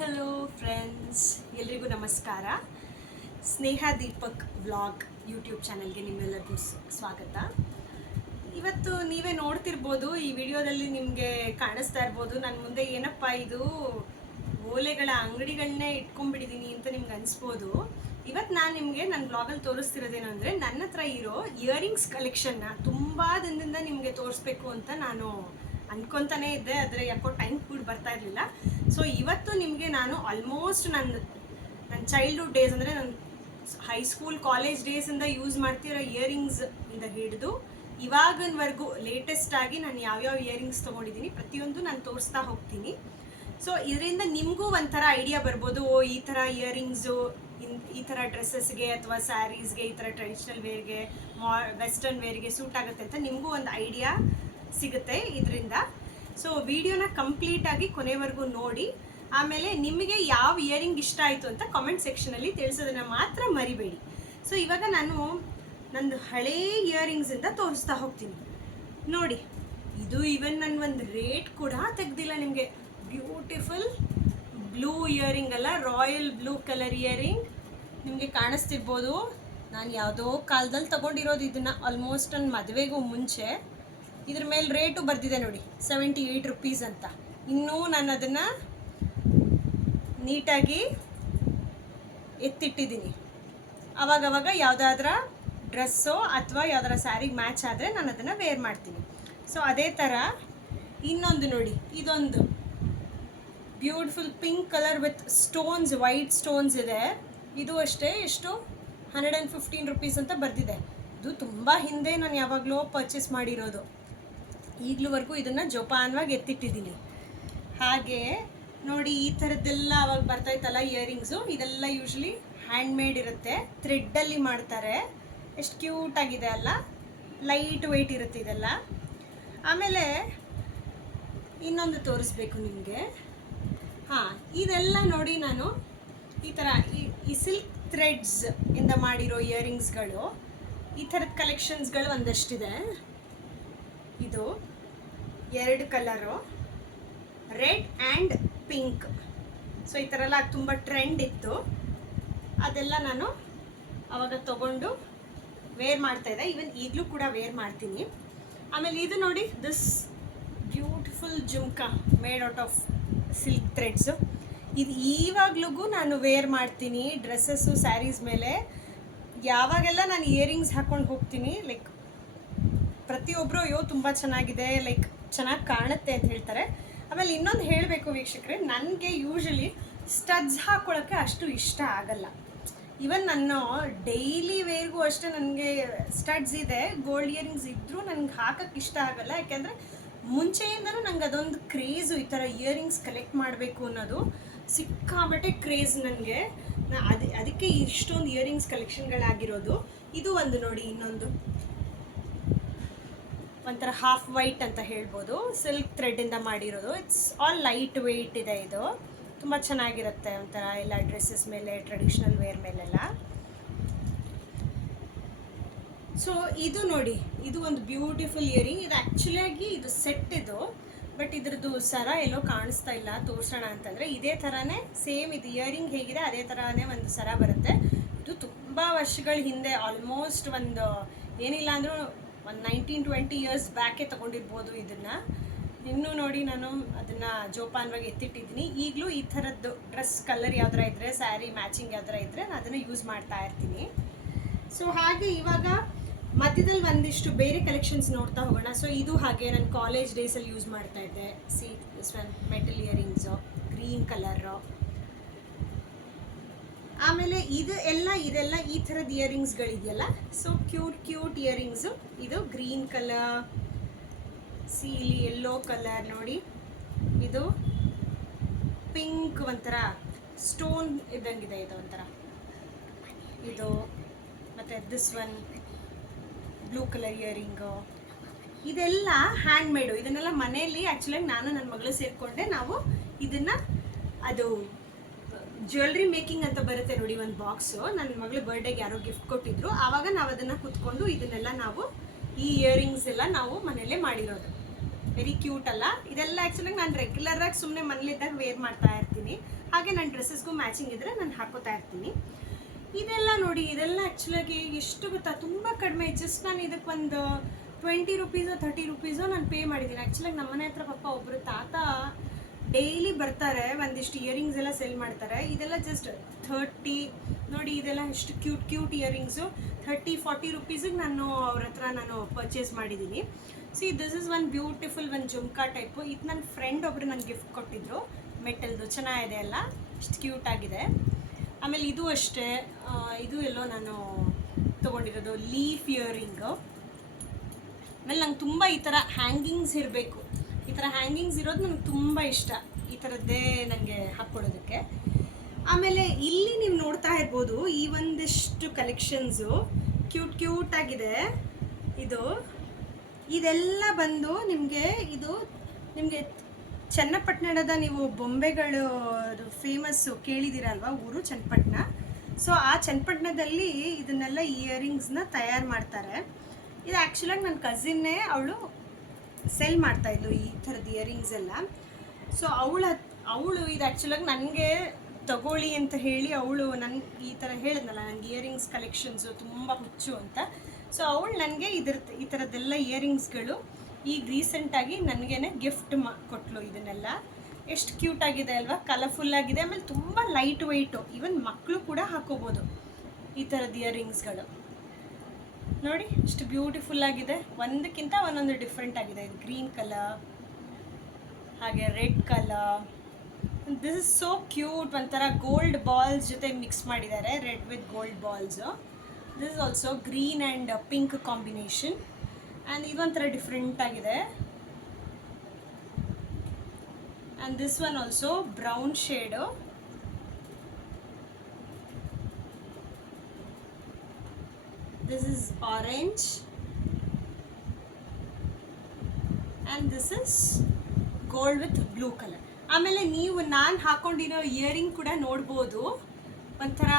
Hello friends ಎಲ್ರಿಗೂ ನಮಸ್ಕಾರ. ಸ್ನೇಹ Deepak vlog YouTube ಚಾನಲ್ಗೆ ನಿಮ್ಮೆಲ್ಲರಿಗೂ ಸ್ವಾಗತ. ಇವತ್ತು ನೀವೇ ನೋಡ್ತಿರ್ಬೋದು, ಈ ವಿಡಿಯೋದಲ್ಲಿ ನಿಮಗೆ ಕಾಣಿಸ್ತಾ ಇರ್ಬೋದು ನನ್ನ ಮುಂದೆ ಏನಪ್ಪ ಇದು ಓಲೆಗಳ ಅಂಗಡಿಗಳನ್ನೇ ಇಟ್ಕೊಂಡ್ಬಿಟ್ಟಿದ್ದೀನಿ ಅಂತ ನಿಮ್ಗೆ ಅನಿಸ್ಬೋದು. ಇವತ್ತು ನಾನು ನಿಮಗೆ ನನ್ನ ಬ್ಲಾಗಲ್ಲಿ ತೋರಿಸ್ತಿರೋದೇನು ಅಂದರೆ ನನ್ನ ಹತ್ರ ಇರೋ ಇಯರಿಂಗ್ಸ್ ಕಲೆಕ್ಷನ್ನ ತುಂಬ ದಿನದಿಂದ ನಿಮಗೆ ತೋರಿಸ್ಬೇಕು ಅಂತ ನಾನು ಅನ್ಕೊಂತಾನೆ ಇದ್ದೆ, ಆದರೆ ಯಾಕೋ ಟೈಮ್ ಕೂಡ ಬರ್ತಾ ಇರಲಿಲ್ಲ. ಸೊ ಇವತ್ತು ನಿಮಗೆ ನಾನು ಆಲ್ಮೋಸ್ಟ್ ನನ್ನ ನನ್ನ ಚೈಲ್ಡ್ಹುಡ್ ಡೇಸ್ ಅಂದರೆ ನನ್ನ ಹೈಸ್ಕೂಲ್ ಕಾಲೇಜ್ ಡೇಸಿಂದ ಯೂಸ್ ಮಾಡ್ತಿರೋ ಇಯರಿಂಗ್ಸ್ ಇಂದ ಹಿಡಿದು, ಇವಾಗಿನವರೆಗೂ ಲೇಟೆಸ್ಟ್ ಆಗಿ ನಾನು ಯಾವ್ಯಾವ ಇಯರಿಂಗ್ಸ್ ತೊಗೊಂಡಿದ್ದೀನಿ ಪ್ರತಿಯೊಂದು ನಾನು ತೋರಿಸ್ತಾ ಹೋಗ್ತೀನಿ. ಸೊ ಇದರಿಂದ ನಿಮಗೂ ಒಂಥರ ಐಡಿಯಾ ಬರ್ಬೋದು, ಓ, ಈ ಥರ ಇಯರಿಂಗ್ಸು ಇನ್, ಈ ಥರ ಡ್ರೆಸ್ಸಸ್ಗೆ ಅಥವಾ ಸ್ಯಾರೀಸ್ಗೆ ಈ ಥರ ಟ್ರೆಡಿಷ್ನಲ್ ವೇರ್ಗೆ ಮಾ ವೆಸ್ಟರ್ನ್ ವೇರ್ಗೆ ಸೂಟ್ ಆಗುತ್ತೆ ಅಂತ ನಿಮಗೂ ಒಂದು ಐಡಿಯಾ ಸಿಗುತ್ತೆ ಇದರಿಂದ. ಸೊ ವಿಡಿಯೋನ ಕಂಪ್ಲೀಟಾಗಿ ಕೊನೆವರೆಗೂ ನೋಡಿ. ಆಮೇಲೆ ನಿಮಗೆ ಯಾವ ಇಯರಿಂಗ್ ಇಷ್ಟ ಆಯಿತು ಅಂತ ಕಾಮೆಂಟ್ ಸೆಕ್ಷನಲ್ಲಿ ತಿಳಿಸೋದನ್ನು ಮಾತ್ರ ಮರಿಬೇಡಿ. ಸೊ ಇವಾಗ ನಾನು ನಂದು ಹಳೇ ಇಯರಿಂಗ್ಸಿಂದ ತೋರಿಸ್ತಾ ಹೋಗ್ತೀನಿ. ನೋಡಿ, ಇದು ಇವನ್ ನನ್ನ ಒಂದು ರೇಟ್ ಕೂಡ ತೆಗ್ದಿಲ್ಲ ನಿಮಗೆ. ಬ್ಯೂಟಿಫುಲ್ ಬ್ಲೂ ಇಯರಿಂಗ್ ಅಲ್ಲ ರಾಯಲ್ ಬ್ಲೂ ಕಲರ್ ಇಯರಿಂಗ್ ನಿಮಗೆ ಕಾಣಿಸ್ತಿರ್ಬೋದು. ನಾನು ಯಾವುದೋ ಕಾಲದಲ್ಲಿ ತಗೊಂಡಿರೋದು ಇದನ್ನು ಆಲ್ಮೋಸ್ಟ್ ನನ್ನ ಮದುವೆಗೂ ಮುಂಚೆ. ಇದ್ರ ಮೇಲೆ ರೇಟು ಬರ್ತಿದೆ ನೋಡಿ ಸೆವೆಂಟಿ ಏಯ್ಟ್ ರುಪೀಸ್ ಅಂತ. ಇನ್ನೂ ನಾನು ಅದನ್ನು ನೀಟಾಗಿ ಎತ್ತಿಟ್ಟಿದ್ದೀನಿ. ಅವಾಗವಾಗ ಯಾವುದಾದ್ರ ಡ್ರೆಸ್ಸೋ ಅಥವಾ ಯಾವ್ದಾರ ಸ್ಯಾರಿಗೆ ಮ್ಯಾಚ್ ಆದರೆ ನಾನು ಅದನ್ನು ವೇರ್ ಮಾಡ್ತೀನಿ. ಸೊ ಅದೇ ಥರ ಇನ್ನೊಂದು ನೋಡಿ, ಇದೊಂದು beautiful pink colour with stones white stones ಇದೆ. ಇದು ಅಷ್ಟೇ, ಎಷ್ಟು? ಹಂಡ್ರೆಡ್ ಆ್ಯಂಡ್ ಫಿಫ್ಟೀನ್ ರುಪೀಸ್ ಅಂತ ಬರ್ತಿದೆ ಇದು ತುಂಬ ಹಿಂದೆ ನಾನು ಯಾವಾಗಲೂ ಪರ್ಚೇಸ್ ಮಾಡಿರೋದು. ಈಗಲೂವರೆಗೂ ಇದನ್ನು ಜೋಪಾನವಾಗಿ ಎತ್ತಿಟ್ಟಿದ್ದೀನಿ. ಹಾಗೆ ನೋಡಿ ಈ ಥರದ್ದೆಲ್ಲ ಅವಾಗ ಬರ್ತಾಯಿತ್ತಲ್ಲ ಇಯರಿಂಗ್ಸು, ಇದೆಲ್ಲ ಯೂಶ್ವಲಿ ಹ್ಯಾಂಡ್ ಮೇಡ್ ಇರುತ್ತೆ ಥ್ರೆಡ್ಡಲ್ಲಿ ಮಾಡ್ತಾರೆ. ಎಷ್ಟು ಕ್ಯೂಟಾಗಿದೆ ಅಲ್ಲ? ಲೈಟ್ ವೆಯ್ಟ್ ಇರುತ್ತೆ ಇದೆಲ್ಲ. ಆಮೇಲೆ ಇನ್ನೊಂದು ತೋರಿಸ್ಬೇಕು ನಿಮಗೆ. ಹಾಂ, ಇದೆಲ್ಲ ನೋಡಿ ನಾನು ಈ ಥರ ಈ ಈ ಸಿಲ್ಕ್ ಥ್ರೆಡ್ಸ್ ಇಂದ ಮಾಡಿರೋ ಇಯರಿಂಗ್ಸ್ಗಳು, ಈ ಥರದ ಕಲೆಕ್ಷನ್ಸ್ಗಳು ಒಂದಷ್ಟಿದೆ. ಇದು ಎರಡು colour, red and pink. So ಈ ಥರ ಎಲ್ಲ ತುಂಬ ಟ್ರೆಂಡ್ ಇತ್ತು. ಅದೆಲ್ಲ ನಾನು ಅವಾಗ ತಗೊಂಡು ವೇರ್ ಮಾಡ್ತಾ ಇದ್ದೆ. ಈವನ್ ಈಗಲೂ ಕೂಡ ವೇರ್ ಮಾಡ್ತೀನಿ. ಆಮೇಲೆ ಇದು ನೋಡಿ this beautiful jhumka made out of silk threads ಇದು ಈವಾಗ್ಲಿಗೂ ನಾನು ವೇರ್ ಮಾಡ್ತೀನಿ. ಡ್ರೆಸ್ಸಸ್ಸು ಸ್ಯಾರೀಸ್ ಮೇಲೆ ಯಾವಾಗೆಲ್ಲ ನಾನು ಇಯರಿಂಗ್ಸ್ ಹಾಕ್ಕೊಂಡು ಹೋಗ್ತೀನಿ ಲೈಕ್ ಪ್ರತಿಯೊಬ್ಬರು ಅಯ್ಯೋ, ತುಂಬ ಚೆನ್ನಾಗಿದೆ ಲೈಕ್ ಚೆನ್ನಾಗಿ ಕಾಣುತ್ತೆ ಅಂತ ಹೇಳ್ತಾರೆ. ಆಮೇಲೆ ಇನ್ನೊಂದು ಹೇಳಬೇಕು ವೀಕ್ಷಕರೆ, ನನಗೆ ಯೂಶಲಿ ಸ್ಟಡ್ಸ್ ಹಾಕ್ಕೊಳ್ಳೋಕ್ಕೆ ಅಷ್ಟು ಇಷ್ಟ ಆಗಲ್ಲ. ಇವನ್ ನನ್ನ ಡೈಲಿ ವೇರ್ಗೂ ಅಷ್ಟೇ ನನಗೆ ಸ್ಟಡ್ಸ್ ಇದೆ ಗೋಲ್ಡ್ ಇಯರಿಂಗ್ಸ್ ಇದ್ದರೂ ನನಗೆ ಹಾಕಕ್ಕೆ ಇಷ್ಟ ಆಗಲ್ಲ. ಯಾಕೆಂದರೆ ಮುಂಚೆಯಿಂದನೂ ನಂಗೆ ಅದೊಂದು ಕ್ರೇಜು ಈ ಥರ ಇಯರಿಂಗ್ಸ್ ಕಲೆಕ್ಟ್ ಮಾಡಬೇಕು ಅನ್ನೋದು ಸಿಕ್ಕಾಬಟ್ಟೆ ಕ್ರೇಜ್ ನನಗೆ. ಅದು, ಅದಕ್ಕೆ ಇಷ್ಟೊಂದು ಇಯರಿಂಗ್ಸ್ ಕಲೆಕ್ಷನ್ಗಳಾಗಿರೋದು ಇದು ಒಂದು ನೋಡಿ ಇನ್ನೊಂದು. ಒಂಥರ ಹಾಫ್ ವೈಟ್ ಅಂತ ಹೇಳ್ಬೋದು. ಸಿಲ್ಕ್ ಥ್ರೆಡ್ಡಿಂದ ಮಾಡಿರೋದು. ಇಟ್ಸ್ ಆಲ್ ಲೈಟ್ ವೆಯ್ಟ್ ಇದೆ ಇದು. ತುಂಬ ಚೆನ್ನಾಗಿರುತ್ತೆ ಒಂಥರ ಎಲ್ಲ ಡ್ರೆಸ್ಸಸ್ ಮೇಲೆ ಟ್ರೆಡಿಷ್ನಲ್ ವೇರ್ ಮೇಲೆಲ್ಲ. ಸೊ ಇದು ನೋಡಿ, ಇದು ಒಂದು ಬ್ಯೂಟಿಫುಲ್ ಇಯರಿಂಗ್ ಇದು ಆ್ಯಕ್ಚುಲಿಯಾಗಿ ಇದು ಸೆಟ್ ಇದು ಬಟ್ ಇದ್ರದ್ದು ಸರ ಎಲ್ಲೋ ಕಾಣಿಸ್ತಾ ಇಲ್ಲ, ತೋರಿಸೋಣ ಅಂತಂದರೆ ಇದೇ ಥರನೇ ಸೇಮ್ ಇದು. ಇಯರಿಂಗ್ ಹೇಗಿದೆ, ಅದೇ ಥರನೇ ಒಂದು ಸರ ಬರುತ್ತೆ. ಇದು ತುಂಬ ವರ್ಷಗಳ ಹಿಂದೆ ಆಲ್ಮೋಸ್ಟ್ ಒಂದು ಏನಿಲ್ಲ ಅಂದರೂ ಒಂದು ನೈನ್ಟೀನ್ ಟ್ವೆಂಟಿ ಇಯರ್ಸ್ ಬ್ಯಾಕೆ ತೊಗೊಂಡಿರ್ಬೋದು ಇದನ್ನು. ಇನ್ನೂ ನೋಡಿ ನಾನು ಅದನ್ನು ಜೋಪಾನವಾಗಿ ಎತ್ತಿಟ್ಟಿದ್ದೀನಿ. ಈಗಲೂ ಈ ಥರದ್ದು ಡ್ರೆಸ್ ಕಲರ್ ಯಾವ್ದಾರ ಇದ್ದರೆ ಸ್ಯಾರಿ ಮ್ಯಾಚಿಂಗ್ ಯಾವ್ದಾರ ಇದ್ದರೆ ನಾನು ಅದನ್ನು ಯೂಸ್ ಮಾಡ್ತಾ ಇರ್ತೀನಿ. ಸೊ ಹಾಗೆ ಇವಾಗ ಮಧ್ಯದಲ್ಲಿ ಒಂದಿಷ್ಟು ಬೇರೆ ಕಲೆಕ್ಷನ್ಸ್ ನೋಡ್ತಾ ಹೋಗೋಣ. ಸೊ ಇದು ಹಾಗೆ ನಾನು ಕಾಲೇಜ್ ಡೇಸಲ್ಲಿ ಯೂಸ್ ಮಾಡ್ತಾ ಇದ್ದೆ. See metal earrings green colour ಆಮೇಲೆ ಇದು ಎಲ್ಲ, ಇದೆಲ್ಲ ಈ ಥರದ ಇಯರಿಂಗ್ಸ್ಗಳಿದೆಯಲ್ಲ ಸೊ ಕ್ಯೂಟ್ ಕ್ಯೂಟ್ ಇಯರಿಂಗ್ಸು ಇದು ಗ್ರೀನ್ ಕಲರ್ ಸೀಲಿ ಯೆಲ್ಲೋ ಕಲರ್ ನೋಡಿ. ಇದು ಪಿಂಕ್ ಒಂಥರ ಸ್ಟೋನ್ ಇದ್ದಂಗಿದೆ ಇದು ಒಂಥರ. ಇದು, ಮತ್ತು this one blue colour earring ಇದೆಲ್ಲ ಹ್ಯಾಂಡ್ ಮೇಡು ಇದನ್ನೆಲ್ಲ ಮನೆಯಲ್ಲಿ ಆ್ಯಕ್ಚುಲಾಗಿ ನಾನು ನನ್ನ ಮಗಳು ಸೇರಿಕೊಂಡೆ. ನಾವು ಇದನ್ನು ಅದು ಜ್ಯುವೆಲ್ರಿ ಮೇಕಿಂಗ್ ಅಂತ ಬರುತ್ತೆ ನೋಡಿ ಒಂದು ಬಾಕ್ಸು. ನನ್ನ ಮಗಳು ಬರ್ಡೇಗೆ ಯಾರೋ ಗಿಫ್ಟ್ ಕೊಟ್ಟಿದ್ರು. ಆವಾಗ ನಾವು ಅದನ್ನು ಕುತ್ಕೊಂಡು ಇದನ್ನೆಲ್ಲ ನಾವು ಈ ಇಯರಿಂಗ್ಸ್ ಎಲ್ಲ ನಾವು ಮನೆಯಲ್ಲೇ ಮಾಡಿರೋದು. ವೆರಿ ಕ್ಯೂಟ್ ಅಲ್ಲ? ಇದೆಲ್ಲ ಆ್ಯಕ್ಚುಲಿ ನಾನು ರೆಗ್ಯುಲರಾಗಿ ಸುಮ್ಮನೆ ಮನೇಲಿದ್ದಾಗ ವೇರ್ ಮಾಡ್ತಾ ಇರ್ತೀನಿ. ಹಾಗೆ ನನ್ನ ಡ್ರೆಸ್ಸಸ್ಗೂ ಮ್ಯಾಚಿಂಗ್ ಇದ್ದರೆ ನಾನು ಹಾಕೋತಾ ಇರ್ತೀನಿ. ಇದೆಲ್ಲ ನೋಡಿ, ಇದೆಲ್ಲ ಆ್ಯಕ್ಚುಲಾಗಿ ಎಷ್ಟು ಗೊತ್ತಾ? ತುಂಬ ಕಡಿಮೆ. ಜಸ್ಟ್ ನಾನು ಇದಕ್ಕೆ ಒಂದು ಟ್ವೆಂಟಿ ರುಪೀಸೋ ಥರ್ಟಿ ರುಪೀಸೋ ನಾನು ಪೇ ಮಾಡಿದ್ದೀನಿ ಆ್ಯಕ್ಚುಲಾಗಿ ನಮ್ಮ ಮನೆ ಹತ್ರ ಪಪ್ಪ ಒಬ್ಬರು ತಾತ ಡೈಲಿ ಬರ್ತಾರೆ, ಒಂದಿಷ್ಟು ಇಯರಿಂಗ್ಸ್ ಎಲ್ಲ ಸೆಲ್ ಮಾಡ್ತಾರೆ. ಇದೆಲ್ಲ ಜಸ್ಟ್ ಥರ್ಟಿ ನೋಡಿ ಇದೆಲ್ಲ ಎಷ್ಟು cute cute earrings thirty forty ರುಪೀಸಿಗೆ ನಾನು ಅವ್ರ ಹತ್ರ ನಾನು ಪರ್ಚೇಸ್ ಮಾಡಿದ್ದೀನಿ. See this is one beautiful ಒಂದು ಜುಮ್ಕಾ ಟೈಪು ಇದು ನನ್ನ ಫ್ರೆಂಡ್ ಒಬ್ರು ನನಗೆ ಗಿಫ್ಟ್ ಕೊಟ್ಟಿದ್ರು ಮೆಟಲ್ದು ಚೆನ್ನಾಗಿದೆ ಅಲ್ಲ ಇಷ್ಟು ಕ್ಯೂಟ್ ಆಗಿದೆ. ಆಮೇಲೆ ಇದು ಅಷ್ಟೇ ಇದು ಎಲ್ಲೋ ನಾನು ತೊಗೊಂಡಿರೋದು ಲೀಫ್ ಇಯರಿಂಗು ಆಮೇಲೆ ನಂಗೆ ತುಂಬ ಈ ಥರ ಹ್ಯಾಂಗಿಂಗ್ಸ್ ಇರಬೇಕು. ಥರ ಹ್ಯಾಂಗಿಂಗ್ಸ್ ಇರೋದು ನನಗೆ ತುಂಬ ಇಷ್ಟ. ಈ ಥರದ್ದೇ ನನಗೆ ಹಾಕ್ಕೊಡೋದಕ್ಕೆ ಆಮೇಲೆ ಇಲ್ಲಿ ನೀವು ನೋಡ್ತಾ ಇರ್ಬೋದು ಈ ಒಂದಿಷ್ಟು ಕಲೆಕ್ಷನ್ಸು ಕ್ಯೂಟ್ ಕ್ಯೂಟ್ ಆಗಿದೆ. ಇದು, ಇದೆಲ್ಲ ಬಂದು ನಿಮಗೆ ಇದು ನಿಮಗೆ ಚನ್ನಪಟ್ಟಣದ ನೀವು ಬೊಂಬೆಗಳು ಫೇಮಸ್ಸು ಕೇಳಿದ್ದೀರಲ್ವಾ ಊರು ಚನ್ನಪಟ್ಟಣ. ಸೊ ಆ ಚನ್ನಪಟ್ಟಣದಲ್ಲಿ ಇದನ್ನೆಲ್ಲ ಇಯರಿಂಗ್ಸ್ನ ತಯಾರು ಮಾಡ್ತಾರೆ. ಇದು ಆ್ಯಕ್ಚುಲಾಗಿ ನನ್ನ ಕಸಿನ್ನೇ ಅವಳು ಸೆಲ್ ಮಾಡ್ತಾ ಇದ್ಲು ಈ ಥರದ ಇಯರಿಂಗ್ಸ್ ಎಲ್ಲ. ಸೊ ಅವಳ, ಅವಳು ಇದು ಆ್ಯಕ್ಚುಲಾಗಿ ನನಗೆ ತಗೊಳ್ಳಿ ಅಂತ ಹೇಳಿ ಅವಳು ನನ್ಗೆ ಈ ಥರ ಹೇಳಿದ್ನಲ್ಲ ನನಗೆ ಇಯರಿಂಗ್ಸ್ ಕಲೆಕ್ಷನ್ಸು ತುಂಬ ಹುಚ್ಚು ಅಂತ. ಸೊ ಅವಳು ನನಗೆ ಇದ್ರ, ಈ ಥರದ್ದೆಲ್ಲ ಇಯರಿಂಗ್ಸ್ಗಳು ಈಗ ರೀಸೆಂಟಾಗಿ ನನಗೇನೆ ಗಿಫ್ಟ್ ಮಾ, ಕೊಟ್ಲು ಇದನ್ನೆಲ್ಲ. ಎಷ್ಟು ಕ್ಯೂಟ್ ಆಗಿದೆ ಅಲ್ವಾ ಕಲರ್ಫುಲ್ ಆಗಿದೆ, ಆಮೇಲೆ ತುಂಬ ಲೈಟ್ ವೆಯ್ಟು ಈವನ್ ಮಕ್ಕಳು ಕೂಡ ಹಾಕೋಬೋದು ಈ ಥರದ ಇಯರಿಂಗ್ಸ್ಗಳು ನೋಡಿ ಇಷ್ಟು ಬ್ಯೂಟಿಫುಲ್ ಆಗಿದೆ. ಒಂದಕ್ಕಿಂತ ಒಂದೊಂದು ಡಿಫ್ರೆಂಟ್ ಆಗಿದೆ. ಇದು ಗ್ರೀನ್ ಕಲರ್ ಹಾಗೆ red colour this is so cute ಒಂಥರ ಗೋಲ್ಡ್ ಬಾಲ್ಸ್ ಜೊತೆ ಮಿಕ್ಸ್ ಮಾಡಿದ್ದಾರೆ. Red with gold balls this is also green and pink combination and ಇದೊಂಥರ ಡಿಫ್ರೆಂಟ್ ಆಗಿದೆ. And this one also brown shade this is orange. And this is gold with blue color. ಆಮೇಲೆ ನೀವು ನಾನು ಹಾಕೊಂಡಿರೋ earring ಕೂಡ ನೋಡ್ಬೋದು. ಒಂಥರ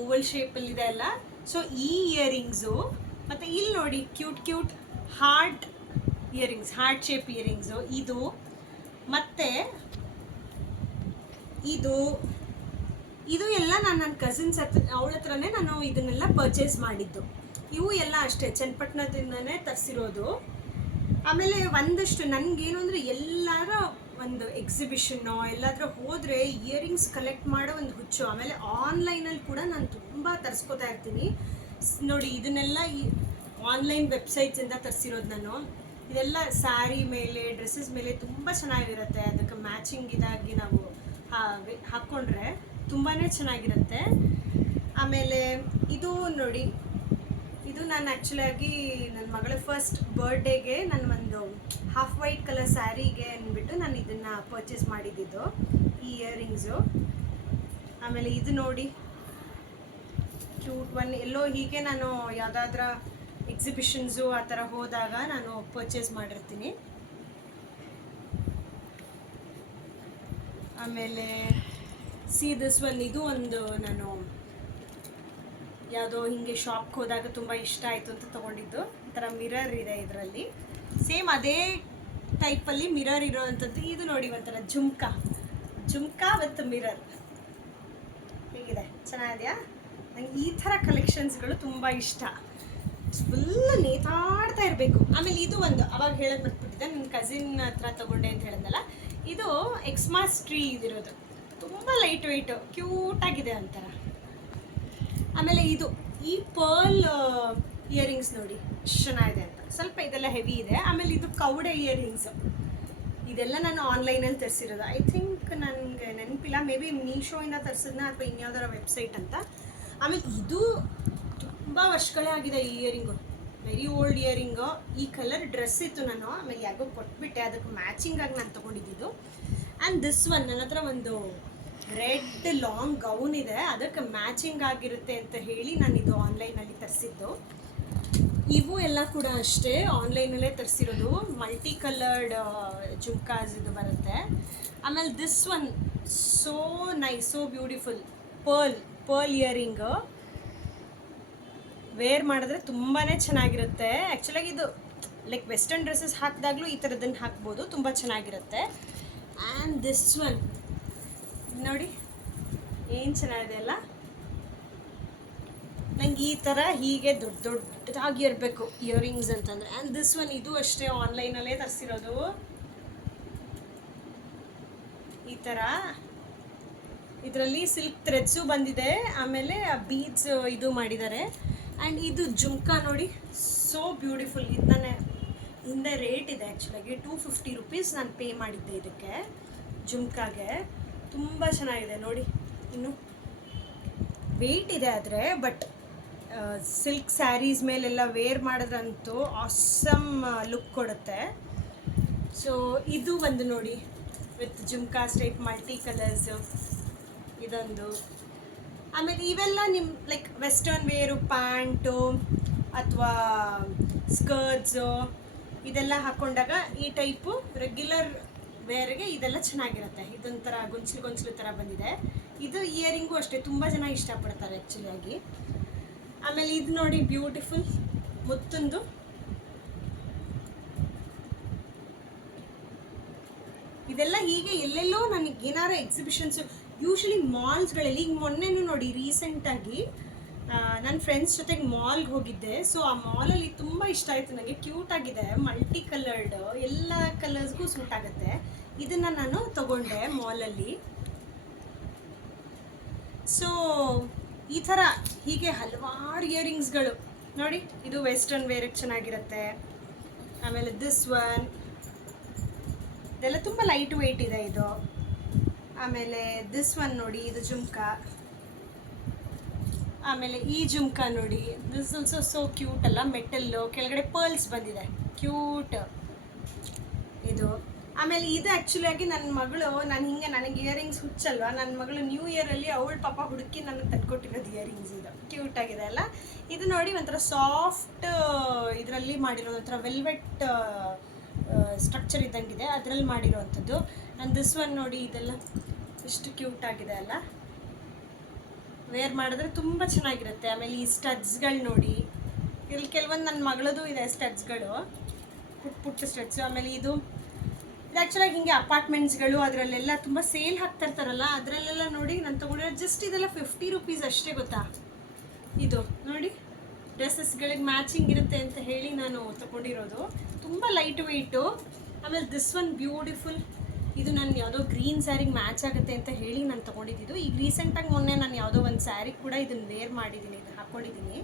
Oval ಶೇಪಲ್ಲಿದೆ ಅಲ್ಲ so ಈ ಇಯರಿಂಗ್ಸು ಮತ್ತು ಇಲ್ಲಿ ನೋಡಿ cute cute heart earrings heart shape earrings ಇದು, ಮತ್ತು, ಇದು ಇದು ಎಲ್ಲ ನಾನು ನನ್ನ ಕಸಿನ್ಸ್ ಹತ್ರ, ಅವಳ ಹತ್ರನೇ ನಾನು ಇದನ್ನೆಲ್ಲ ಪರ್ಚೇಸ್ ಮಾಡಿದ್ದು. ಇವು ಎಲ್ಲ ಅಷ್ಟೇ, ಚನ್ನಪಟ್ಟಣದಿಂದನೇ ತರಿಸಿರೋದು. ಆಮೇಲೆ ಒಂದಷ್ಟು ನನಗೇನು ಅಂದರೆ ಎಲ್ಲರ ಒಂದು ಎಕ್ಸಿಬಿಷನ್ನು ಎಲ್ಲಾದರೂ ಹೋದರೆ ಇಯರಿಂಗ್ಸ್ ಕಲೆಕ್ಟ್ ಮಾಡೋ ಒಂದು ಹುಚ್ಚು. ಆಮೇಲೆ ಆನ್ಲೈನಲ್ಲಿ ಕೂಡ ನಾನು ತುಂಬ ತರಿಸ್ಕೊತಾ ಇರ್ತೀನಿ. ನೋಡಿ ಇದನ್ನೆಲ್ಲ ಈ ಆನ್ಲೈನ್ ವೆಬ್ಸೈಟ್ಸಿಂದ ತರಿಸಿರೋದು ನಾನು. ಇದೆಲ್ಲ ಸ್ಯಾರಿ ಮೇಲೆ ಡ್ರೆಸ್ಸಸ್ ಮೇಲೆ ತುಂಬ ಚೆನ್ನಾಗಿರುತ್ತೆ. ಅದಕ್ಕೆ ಮ್ಯಾಚಿಂಗ್ ಇದಾಗಿ ನಾವು ಹಾಕ್ಕೊಂಡ್ರೆ ತುಂಬಾ ಚೆನ್ನಾಗಿರುತ್ತೆ. ಆಮೇಲೆ ಇದು ನೋಡಿ, ಇದು ನಾನು ಆ್ಯಕ್ಚುಲಾಗಿ ನನ್ನ ಮಗಳ ಫಸ್ಟ್ ಬರ್ಡೇಗೆ ನಾನು ಒಂದು ಹಾಫ್ ವೈಟ್ ಕಲರ್ ಸ್ಯಾರಿಗೆ ಅಂದ್ಬಿಟ್ಟು ನಾನು ಇದನ್ನು ಪರ್ಚೇಸ್ ಮಾಡಿದ್ದಿದ್ದು ಈ ಇಯರಿಂಗ್ಸು ಆಮೇಲೆ ಇದು ನೋಡಿ ಕ್ಯೂಟ್ ಒನ್ ಎಲ್ಲೋ ಹೀಗೆ ನಾನು ಯಾವುದಾದ್ರ ಎಕ್ಸಿಬಿಷನ್ಸು ಆ ಥರ ಹೋದಾಗ ನಾನು ಪರ್ಚೇಸ್ ಮಾಡಿರ್ತೀನಿ. ಆಮೇಲೆ ಸಿ ದಿಸ್ ಒನ್ ಇದು ಒಂದು ನಾನು ಯಾವುದೋ ಹಿಂಗೆ ಶಾಪ್ಗೆ ಹೋದಾಗ ತುಂಬ ಇಷ್ಟ ಆಯಿತು ಅಂತ ತೊಗೊಂಡಿದ್ದು. ಒಂಥರ ಥರ ಮಿರರ್ ಇದೆ ಇದರಲ್ಲಿ. ಸೇಮ್ ಅದೇ ಟೈಪಲ್ಲಿ ಮಿರರ್ ಇರೋವಂಥದ್ದು ಇದು ನೋಡಿ ಒಂಥರ ಜುಮ್ಕಾ. ಜುಮ್ಕಾ ವಿತ್ ಮಿರರ್ ಹೇಗಿದೆ? ಚೆನ್ನಾಗಿದೆಯಾ? ನಂಗೆ ಈ ಥರ ಕಲೆಕ್ಷನ್ಸ್ಗಳು ತುಂಬ ಇಷ್ಟ. ಫುಲ್ ನೇತಾಡ್ತಾ ಇರಬೇಕು. ಆಮೇಲೆ ಇದು ಒಂದು, ಅವಾಗ ಹೇಳೋದು ಬರ್ತಿದ್ದೆ ನನ್ನ ಕಸಿನ್ ಹತ್ರ ತಗೊಂಡೆ ಅಂತ ಹೇಳಿದ್ನಲ್ಲ. ಇದು ಎಕ್ಸ್ಮಾಸ್ ಟ್ರೀ ಇದಿರೋದು. ತುಂಬ ಲೈಟ್ ವೆಯ್ಟು ಕ್ಯೂಟಾಗಿದೆ ಒಂಥರ ಆಮೇಲೆ ಇದು, ಈ ಪರ್ಲ್ ಇಯರಿಂಗ್ಸ್ ನೋಡಿ ಚೆನ್ನಾಗಿದೆ ಅಂತ. ಸ್ವಲ್ಪ ಇದೆಲ್ಲ ಹೆವಿ ಇದೆ. ಆಮೇಲೆ ಇದು ಕೌಡೆ ಇಯರಿಂಗ್ಸ್ ಇದೆಲ್ಲ ನಾನು ಆನ್ಲೈನಲ್ಲಿ ತರಿಸಿರೋದು. ಐ ಥಿಂಕ್ ನನಗೆ ನೆನಪಿಲ್ಲ. ಮೇ ಬಿ ಮೀಶೋಯಿಂದ ತರಿಸಿದ್ನ ಅಥವಾ ಇನ್ಯಾವ್ದಾರ ವೆಬ್ಸೈಟ್ ಅಂತ. ಆಮೇಲೆ ಇದು ತುಂಬ ವರ್ಷಗಳೇ ಆಗಿದೆ ಈ ಇಯರಿಂಗು ವೆರಿ ಓಲ್ಡ್ ಇಯರಿಂಗು ಈ ಕಲರ್ ಡ್ರೆಸ್ ಇತ್ತು ನಾನು. ಆಮೇಲೆ ಯಾರಿಗೋ ಕೊಟ್ಬಿಟ್ಟೆ. ಅದಕ್ಕೆ ಮ್ಯಾಚಿಂಗ್ ಆಗಿ ನಾನು ತೊಗೊಂಡಿದ್ದು ಆ್ಯಂಡ್ ದಿಸ್ ಒನ್ ನನ್ನ ಹತ್ರ ಒಂದು ರೆಡ್ ಲಾಂಗ್ ಗೌನ್ ಇದೆ. ಅದಕ್ಕೆ ಮ್ಯಾಚಿಂಗ್ ಆಗಿರುತ್ತೆ ಅಂತ ಹೇಳಿ ನಾನು ಇದು ಆನ್ಲೈನಲ್ಲಿ ತರಿಸಿದ್ದು. ಇವು ಎಲ್ಲ ಕೂಡ ಅಷ್ಟೇ ಆನ್ಲೈನಲ್ಲೇ ತರಿಸಿರೋದು. ಮಲ್ಟಿ ಕಲರ್ಡ್ ಜುಮ್ಕಾಸ್ ಇದು ಬರುತ್ತೆ. ಆಮೇಲೆ this one so nice so beautiful pearl pearl earring wear ಮಾಡಿದ್ರೆ ತುಂಬಾ ಚೆನ್ನಾಗಿರುತ್ತೆ. ಆ್ಯಕ್ಚುಲಾಗಿ ಇದು ಲೈಕ್ ವೆಸ್ಟರ್ನ್ ಡ್ರೆಸ್ಸಸ್ ಹಾಕಿದಾಗಲೂ ಈ ಥರದನ್ನು ಹಾಕ್ಬೋದು. ತುಂಬ ಚೆನ್ನಾಗಿರುತ್ತೆ. ಆ್ಯಂಡ್ ದಿಸ್ ಒನ್ ನೋಡಿ, ಏನು ಚೆನ್ನಾಗಿದೆ ಅಲ್ಲ? ನಂಗೆ ಈ ಥರ ಹೀಗೆ ದೊಡ್ಡ ದೊಡ್ಡದಾಗಿ ಇರಬೇಕು ಇಯರಿಂಗ್ಸ್ ಅಂತಂದರೆ. ಆ್ಯಂಡ್ ದಿಸ್ ಒನ್ ಇದು ಅಷ್ಟೇ ಆನ್ಲೈನಲ್ಲೇ ತರಿಸಿರೋದು. ಈ ಥರ ಇದರಲ್ಲಿ ಸಿಲ್ಕ್ ಥ್ರೆಡ್ಸು ಬಂದಿದೆ, ಆಮೇಲೆ ಬೀಡ್ಸ್ ಇದು ಮಾಡಿದ್ದಾರೆ. ಆ್ಯಂಡ್ ಇದು ಜುಮ್ಕಾ ನೋಡಿ ಸೋ ಬ್ಯೂಟಿಫುಲ್ ಇದನ್ನೇ ಹಿಂದೆ ರೇಟ್ ಇದೆ ಆ್ಯಕ್ಚುಲಾಗಿ ಟೂ ಫಿಫ್ಟಿ ರುಪೀಸ್ ನಾನು ಪೇ ಮಾಡಿದ್ದೆ ಇದಕ್ಕೆ, ಜುಮ್ಕಾಗೆ. ತುಂಬ ಚೆನ್ನಾಗಿದೆ, ನೋಡಿ. ಇನ್ನು ವೇಟ್ ಇದೆ ಆದರೆ ಬಟ್ ಸಿಲ್ಕ್ ಸ್ಯಾರೀಸ್ ಮೇಲೆಲ್ಲ ವೇರ್ ಮಾಡಿದ್ರಂತೂ ಆಸಮ್ ಲುಕ್ ಕೊಡುತ್ತೆ. ಸೊ ಇದು ಒಂದು ನೋಡಿ with jhumka type multi colours ಇದೊಂದು. ಆಮೇಲೆ ಇವೆಲ್ಲ ನಿಮ್ಮ ಲೈಕ್ ವೆಸ್ಟರ್ನ್ ವೇರು ಪ್ಯಾಂಟು, ಅಥವಾ ಸ್ಕರ್ಟ್ಸು ಇದೆಲ್ಲ ಹಾಕ್ಕೊಂಡಾಗ ಈ ಟೈಪು ರೆಗ್ಯುಲರ್ ವೇರ್ಗೆ ಇದೆಲ್ಲ ಚೆನ್ನಾಗಿರುತ್ತೆ. ಇದೊಂಥರ ಗೊಂಚಲು ಗೊಂಚಲು ಥರ ಬಂದಿದೆ. ಇದು ಇಯರಿಂಗು ಅಷ್ಟೇ, ತುಂಬ ಜನ ಇಷ್ಟಪಡ್ತಾರೆ ಆ್ಯಕ್ಚುಲಿಯಾಗಿ ಆಮೇಲೆ ಇದು ನೋಡಿ ಬ್ಯೂಟಿಫುಲ್ ಮುತ್ತೊಂದು. ಇದೆಲ್ಲ ಹೀಗೆ ಎಲ್ಲೆಲ್ಲೋ ನನಗೆ ಏನಾರು ಎಕ್ಸಿಬಿಷನ್ಸ್ ಯೂಶಲಿ ಮಾಲ್ಸ್ಗಳಲ್ಲಿ ಈಗ ಮೊನ್ನೆನೂ ನೋಡಿ ರೀಸೆಂಟಾಗಿ ನನ್ನ ಫ್ರೆಂಡ್ಸ್ ಜೊತೆಗೆ ಮಾಲ್ಗೆ ಹೋಗಿದ್ದೆ. ಸೊ ಆ ಮಾಲಲ್ಲಿ ತುಂಬ ಇಷ್ಟ ಆಯಿತು ನನಗೆ ಕ್ಯೂಟ್ ಆಗಿದೆ ಮಲ್ಟಿ ಕಲರ್ಡ್ ಎಲ್ಲ ಕಲರ್ಸ್ಗೂ ಸೂಟ್ ಆಗುತ್ತೆ. ಇದನ್ನು ನಾನು ತಗೊಂಡೆ ಮಾಲಲ್ಲಿ. ಸೊ ಈ ಥರ ಹೀಗೆ ಹಲವಾರು ಇಯರಿಂಗ್ಸ್ಗಳು. ನೋಡಿ, ಇದು ವೆಸ್ಟರ್ನ್ ವೇರಿಗೆ ಚೆನ್ನಾಗಿರುತ್ತೆ. ಆಮೇಲೆ ದಿಸ್ ಒನ್ ಇದೆಲ್ಲ ತುಂಬ ಲೈಟ್ ವೆಯ್ಟ್ ಇದೆ ಇದು. ಆಮೇಲೆ ದಿಸ್ ಒನ್ ನೋಡಿ, ಇದು ಜುಮ್ಕ. ಆಮೇಲೆ ಈ ಜುಮ್ಕ ನೋಡಿ ದಿಸ್ ಆಲ್ಸೋ ಸೋ ಕ್ಯೂಟ್ ಅಲ್ಲ ಮೆಟಲ್ಲು ಕೆಳಗಡೆ ಪರ್ಲ್ಸ್ ಬಂದಿದೆ. ಕ್ಯೂಟ್ ಇದು. ಆಮೇಲೆ ಇದು ಆ್ಯಕ್ಚುಲಿಯಾಗಿ ನನ್ನ ಮಗಳು, ನಾನು ಹಿಂಗೆ ನನಗೆ ಇಯರಿಂಗ್ಸ್ ಹುಚ್ಚಲ್ವಾ? ನನ್ನ ಮಗಳು ನ್ಯೂ ಇಯರಲ್ಲಿ ಅವಳ ಪಾಪ ಹುಡುಕಿ ನನಗೆ ತಂದ್ಕೊಟ್ಟಿರೋದು ಇಯರಿಂಗ್ಸ್ ಇದು. ಕ್ಯೂಟ್ ಆಗಿದೆ ಅಲ್ಲ? ಇದು ನೋಡಿ ಒಂಥರ ಸಾಫ್ಟ್ ಇದರಲ್ಲಿ ಮಾಡಿರೋದು ಒಂಥರ ವೆಲ್ವೆಟ್ ಸ್ಟ್ರಕ್ಚರ್ ಇದ್ದಂಗಿದೆ. ಅದರಲ್ಲಿ ಮಾಡಿರೋವಂಥದ್ದು ಆ್ಯಂಡ್ ದಿಸ್ ಒನ್ ನೋಡಿ ಇದೆಲ್ಲ ಎಷ್ಟು ಕ್ಯೂಟ್ ಆಗಿದೆ ಅಲ್ಲ? ವೇರ್ ಮಾಡಿದ್ರೆ ತುಂಬ ಚೆನ್ನಾಗಿರುತ್ತೆ. ಆಮೇಲೆ ಈ ಸ್ಟಡ್ಸ್ಗಳು ನೋಡಿ. ಇಲ್ಲಿ ಕೆಲವೊಂದು ನನ್ನ ಮಗಳದು ಇದೆ ಸ್ಟಡ್ಸ್ಗಳು ಪುಟ್ಟ ಪುಟ್ಟ ಸ್ಟಡ್ಸು ಆಮೇಲೆ ಇದು ಇದು ಆ್ಯಕ್ಚುಲಾಗಿ ಹಿಂಗೆ ಅಪಾರ್ಟ್ಮೆಂಟ್ಸ್ಗಳು, ಅದರಲ್ಲೆಲ್ಲ ತುಂಬ ಸೇಲ್ ಹಾಕ್ತಾ ಇರ್ತಾರಲ್ಲ ಅದರಲ್ಲೆಲ್ಲ ನೋಡಿ ನಾನು ತೊಗೊಂಡಿರೋ ಜಸ್ಟ್ ಇದೆಲ್ಲ ಫಿಫ್ಟಿ ರುಪೀಸ್ ಅಷ್ಟೇ ಗೊತ್ತಾ? ಇದು ನೋಡಿ ಡ್ರೆಸ್ಸಸ್ಗಳಿಗೆ ಮ್ಯಾಚಿಂಗ್ ಇರುತ್ತೆ ಅಂತ ಹೇಳಿ ನಾನು ತಗೊಂಡಿರೋದು. ತುಂಬ ಲೈಟ್ ವೆಯ್ಟು ಆಮೇಲೆ ದಿಸ್ ಒನ್ ಬ್ಯೂಟಿಫುಲ್ ಇದು ನಾನು ಯಾವುದೋ ಗ್ರೀನ್ ಸ್ಯಾರಿಗೆ ಮ್ಯಾಚ್ ಆಗುತ್ತೆ ಅಂತ ಹೇಳಿ ನಾನು ತೊಗೊಂಡಿದ್ದು. ಈಗ ರೀಸೆಂಟಾಗಿ ಮೊನ್ನೆ ನಾನು ಯಾವುದೋ ಒಂದು ಸ್ಯಾರಿ ಕೂಡ ಇದನ್ನು ವೇರ್ ಮಾಡಿದ್ದೀನಿ ಇದು ಹಾಕ್ಕೊಂಡಿದ್ದೀನಿ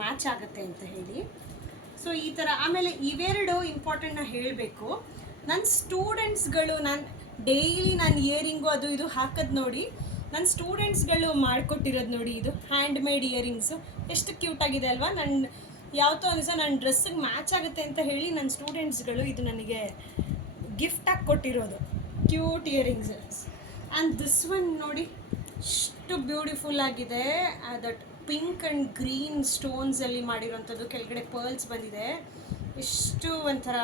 ಮ್ಯಾಚ್ ಆಗುತ್ತೆ ಅಂತ ಹೇಳಿ. ಸೊ ಈ ಥರ ಆಮೇಲೆ ಇವೆರಡು ಇಂಪಾರ್ಟೆಂಟ್ ನಾನು ಹೇಳಬೇಕು. ನನ್ನ ಸ್ಟೂಡೆಂಟ್ಸ್ಗಳು ನಾನು ಡೈಲಿ ನಾನು ಇಯರಿಂಗು ಅದು ಇದು ಹಾಕೋದು ನೋಡಿ ನನ್ನ ಸ್ಟೂಡೆಂಟ್ಸ್ಗಳು ಮಾಡಿಕೊಟ್ಟಿರೋದು ನೋಡಿ, ಇದು ಹ್ಯಾಂಡ್ ಮೇಡ್ ಇಯರಿಂಗ್ಸು ಎಷ್ಟು ಕ್ಯೂಟಾಗಿದೆ ಅಲ್ವಾ? ನನ್ನ ಯಾವತ್ತೋ ಒಂದು ನನ್ನ ಡ್ರೆಸ್ಸಿಗೆ ಮ್ಯಾಚ್ ಆಗುತ್ತೆ ಅಂತ ಹೇಳಿ ನನ್ನ ಸ್ಟೂಡೆಂಟ್ಸ್ಗಳು ಇದು ನನಗೆ ಗಿಫ್ಟಾಗಿ ಕೊಟ್ಟಿರೋದು. Cute earrings and this one ನೋಡಿ ಎಷ್ಟು ಬ್ಯೂಟಿಫುಲ್ ಆಗಿದೆ. ದಟ್ ಪಿಂಕ್ ಆ್ಯಂಡ್ ಗ್ರೀನ್ ಸ್ಟೋನ್ಸಲ್ಲಿ ಮಾಡಿರೋಂಥದ್ದು. ಕೆಳಗಡೆ ಪರ್ಲ್ಸ್ ಬಂದಿದೆ. ಎಷ್ಟು ಒಂಥರ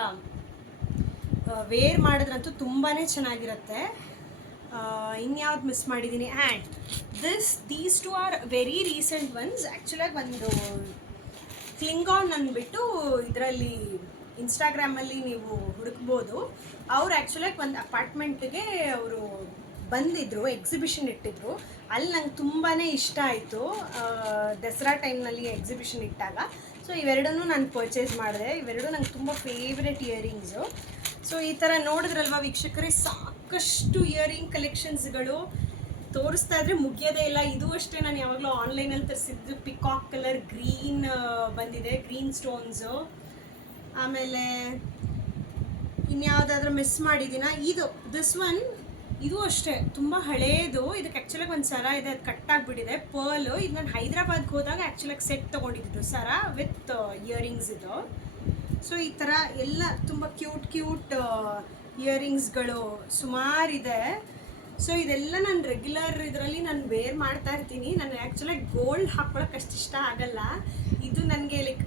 ವೇರ್ ಮಾಡಿದ್ರಂತೂ ತುಂಬಾ ಚೆನ್ನಾಗಿರುತ್ತೆ. ಇನ್ಯಾವ್ದು ಮಿಸ್ ಮಾಡಿದ್ದೀನಿ and this these two are very recent ones ಆ್ಯಕ್ಚುಲಾಗಿ ಒಂದು ಕ್ಲಿಂಗಾನ್ ಅಂದ್ಬಿಟ್ಟು ಇದರಲ್ಲಿ ಇನ್ಸ್ಟಾಗ್ರಾಮಲ್ಲಿ ನೀವು ಹುಡುಕ್ಬೋದು. ಅವ್ರು ಆ್ಯಕ್ಚುಲಾಗಿ ಒಂದು ಅಪಾರ್ಟ್ಮೆಂಟ್ಗೆ ಅವರು ಬಂದಿದ್ದರು ಎಕ್ಸಿಬಿಷನ್ ಇಟ್ಟಿದ್ರು. ಅಲ್ಲಿ ನಂಗೆ ತುಂಬಾ ಇಷ್ಟ ಆಯಿತು. ದಸರಾ ಟೈಮ್ನಲ್ಲಿ ಎಕ್ಸಿಬಿಷನ್ ಇಟ್ಟಾಗ. ಸೊ ಇವೆರಡನ್ನೂ ನಾನು ಪರ್ಚೇಸ್ ಮಾಡಿದೆ. ಇವೆರಡೂ ನಂಗೆ ತುಂಬ ಫೇವ್ರೆಟ್ ಇಯರಿಂಗ್ಸು ಸೊ ಈ ಥರ ನೋಡಿದ್ರಲ್ವ ವೀಕ್ಷಕರೇ? ಸಾಕಷ್ಟು ಇಯರಿಂಗ್ ಕಲೆಕ್ಷನ್ಸ್ಗಳು ತೋರಿಸ್ತಾ ಇದ್ರೆ ಮುಗಿಯೋದೇ ಇಲ್ಲ. ಇದು ಅಷ್ಟೇ ನಾನು ಯಾವಾಗಲೂ ಆನ್ಲೈನಲ್ಲಿ ತರಿಸಿದ್ದು ಪಿಕಾಕ್ ಕಲರ್ ಗ್ರೀನ್ ಬಂದಿದೆ. ಗ್ರೀನ್ ಸ್ಟೋನ್ಸು ಆಮೇಲೆ ಇನ್ಯಾವುದಾದ್ರೂ ಮಿಸ್ ಮಾಡಿದ್ದೀನ? ಇದು ದಿಸ್ ಒನ್ ಇದು ಅಷ್ಟೇ. ತುಂಬ ಹಳೇದು. ಇದಕ್ಕೆ ಆ್ಯಕ್ಚುಲಾಗಿ ಒಂದು ಸರ ಇದೆ. ಅದು ಕಟ್ಟಾಗ್ಬಿಟ್ಟಿದೆ ಪರ್ಲು ಇದು ನಾನು ಹೈದ್ರಾಬಾದ್ಗೆ ಹೋದಾಗ ಆ್ಯಕ್ಚುಲಾಗಿ ಸೆಟ್ ತೊಗೊಂಡಿದ್ದು ಸರ ವಿತ್ ಇಯರಿಂಗ್ಸ್ ಇದು. ಸೊ ಈ ಥರ ಎಲ್ಲ ತುಂಬ ಕ್ಯೂಟ್ ಕ್ಯೂಟ್ ಇಯರಿಂಗ್ಸ್ಗಳು ಸುಮಾರಿದೆ. ಸೊ ಇದೆಲ್ಲ ನಾನು ರೆಗ್ಯುಲರ್ ಇದರಲ್ಲಿ ನಾನು ವೇರ್ ಮಾಡ್ತಾ ಇರ್ತೀನಿ. ನಾನು ಆ್ಯಕ್ಚುಲಾಗಿ ಗೋಲ್ಡ್ ಹಾಕ್ಕೊಳಕ್ಕೆ ಅಷ್ಟು ಇಷ್ಟ ಆಗಲ್ಲ. ಇದು ನನಗೆ ಲೈಕ್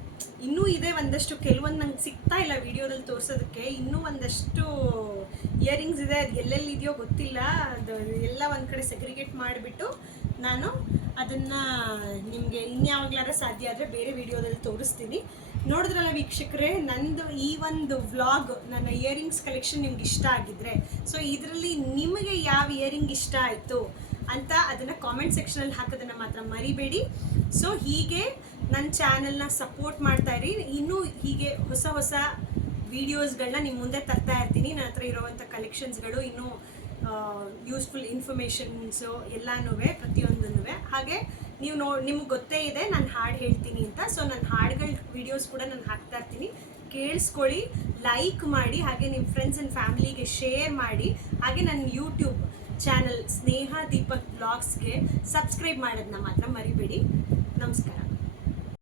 ಇನ್ನೂ ಇದೆ ಒಂದಷ್ಟು. ಕೆಲವೊಂದು ನಂಗೆ ಸಿಗ್ತಾ ಇಲ್ಲ ವಿಡಿಯೋದಲ್ಲಿ ತೋರಿಸೋದಕ್ಕೆ. ಇನ್ನೂ ಒಂದಷ್ಟು ಇಯರಿಂಗ್ಸ್ ಇದೆ. ಅದು ಎಲ್ಲೆಲ್ಲಿ ಇದೆಯೋ ಗೊತ್ತಿಲ್ಲ. ಅದು ಎಲ್ಲ ಒಂದು ಕಡೆ ಸೆಗ್ರಿಗೇಟ್ ಮಾಡಿಬಿಟ್ಟು ನಾನು ಅದನ್ನು ನಿಮಗೆ ಇನ್ಯಾವಾಗಲಾರ ಸಾಧ್ಯ ಆದರೆ ಬೇರೆ ವಿಡಿಯೋದಲ್ಲಿ ತೋರಿಸ್ತೀನಿ. ನೋಡಿದ್ರಲ್ಲ ವೀಕ್ಷಕರೇ, ನಂದು ಈ ಒಂದು ವ್ಲಾಗ್ ನನ್ನ ಇಯರಿಂಗ್ಸ್ ಕಲೆಕ್ಷನ್ ನಿಮ್ಗೆ ಇಷ್ಟ ಆಗಿದ್ರೆ ಸೊ ಇದರಲ್ಲಿ ನಿಮಗೆ ಯಾವ ಇಯರಿಂಗ್ ಇಷ್ಟ ಆಯಿತು ಅಂತ ಅದನ್ನು ಕಾಮೆಂಟ್ ಸೆಕ್ಷನಲ್ಲಿ ಹಾಕೋದನ್ನು ಮಾತ್ರ ಮರಿಬೇಡಿ. ಸೊ ಹೀಗೆ ನನ್ನ ಚಾನೆಲ್ನ ಸಪೋರ್ಟ್ ಮಾಡ್ತಾ ಇರಿ. ಇನ್ನೂ ಹೀಗೆ ಹೊಸ ಹೊಸ ವಿಡಿಯೋಸ್ಗಳನ್ನ ನಿಮ್ಮ ಮುಂದೆ ತರ್ತಾ ಇರ್ತೀನಿ. ನನ್ನ ಹತ್ರ ಇರೋವಂಥ ಕಲೆಕ್ಷನ್ಸ್ಗಳು ಇನ್ನೂ ಯೂಸ್ಫುಲ್ ಇನ್ಫಾರ್ಮೇಷನ್ಸು ಎಲ್ಲನೂ ಪ್ರತಿಯೊಂದೂ ಹಾಗೆ ನೀವು ನೋ, ನಿಮ್ಗೆ ಗೊತ್ತೇ ಇದೆ, ನಾನು ಹಾಡು ಹೇಳ್ತೀನಿ ಅಂತ. ಸೊ ನನ್ನ ಹಾಡುಗಳ ವಿಡಿಯೋಸ್ ಕೂಡ ನಾನು ಹಾಕ್ತಾ ಇರ್ತೀನಿ. ಕೇಳಿಸ್ಕೊಳ್ಳಿ ಲೈಕ್ ಮಾಡಿ, ಹಾಗೆ ನಿಮ್ಮ ಫ್ರೆಂಡ್ಸ್ ಆ್ಯಂಡ್ ಫ್ಯಾಮಿಲಿಗೆ ಶೇರ್ ಮಾಡಿ. ಹಾಗೆ ನನ್ನ ಯೂಟ್ಯೂಬ್ ಚಾನಲ್ ಸ್ನೇಹ ದೀಪಕ್ ಬ್ಲಾಗ್ಸ್ಗೆ ಸಬ್ಸ್ಕ್ರೈಬ್ ಮಾಡೋದನ್ನ ಮಾತ್ರ ಮರಿಬೇಡಿ. ನಮಸ್ಕಾರ.